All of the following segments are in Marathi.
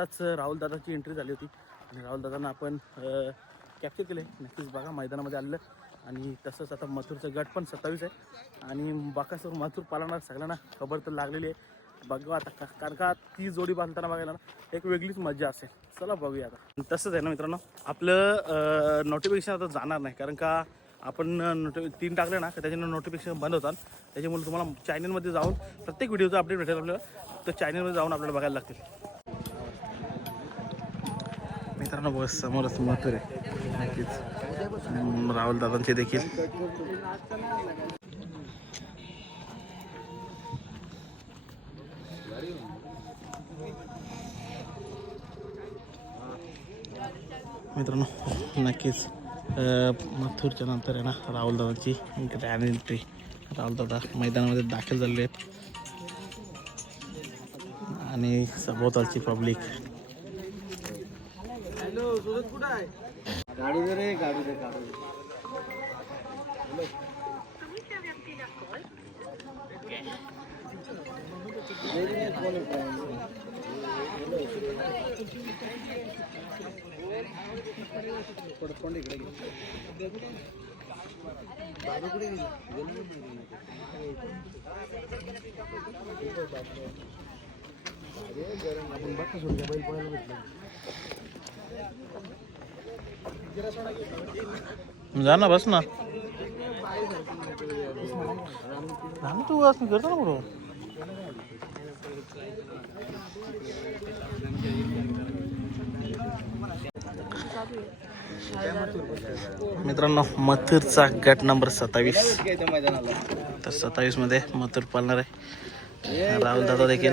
आत्ताच राहुलदादाची एंट्री झाली होती. आणि राहुल दादांना आपण कॅप्चर केले नक्कीच बघा मैदानामध्ये आलेलं. आणि तसंच आता मथुरचं गट पण सत्तावीस आहे. आणि बाकासोर मथुर पालणार सगळ्यांना खबर तर लागलेली आहे. बघा आता का- कारण का ती जोडी बांधताना बघायला ना एक वेगळीच मजा असेल. चला बघूया आता. तसंच आहे ना मित्रांनो आपलं नोटिफिकेशन आता जाणार नाही. कारण का आपण नोटि तीन टाकले ना तर त्याच्यानं नोटिफिकेशन बंद होतात. त्याच्यामुळे तुम्हाला चॅनलमध्ये जाऊन प्रत्येक व्हिडिओचं अपडेट भेटेल आपल्याला. तर चॅनलमध्ये जाऊन आपल्याला बघायला लागतील. मित्रांनो बस समोरच मथुर आहे. नक्कीच. राहुल दादांचे देखील. मित्रांनो नक्कीच. मथुरच्या नंतर आहे ना राहुल दादाची ग्रँड एंट्री राहुल दादा मैदानामध्ये दाखल झालेले आहेत. आणि सभोवतालची पब्लिक गाडी दे रे गाडी दे गाडी दे पडकोंड इकडे घे. आपण बघ सोडल्या बैल पडायला भेटलं जा ना बस ना. तू असं करतो ना बरोबर मित्रांनो मथुरचा गट नंबर सत्तावीस. तर सत्तावीसमध्ये मथुर पालणार आहे. राहुल दादा देखील.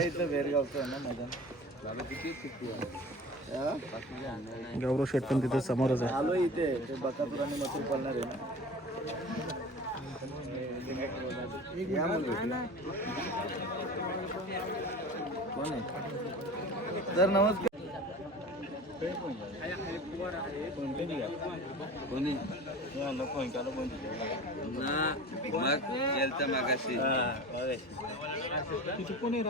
गौरव शेट पण तिथे समोरच आहे. आलो इथे. ते बकापूर आणि मथुर पळणार आहे ना. या Na mag yalta magasi. Ah, okay. Ito po ni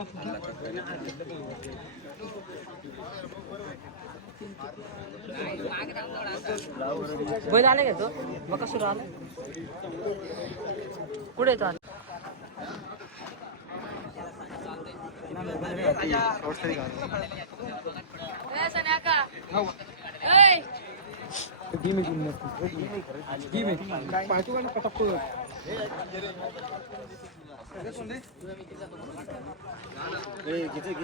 धीमे धीमे धीमे पाठीवाला पटकतो किती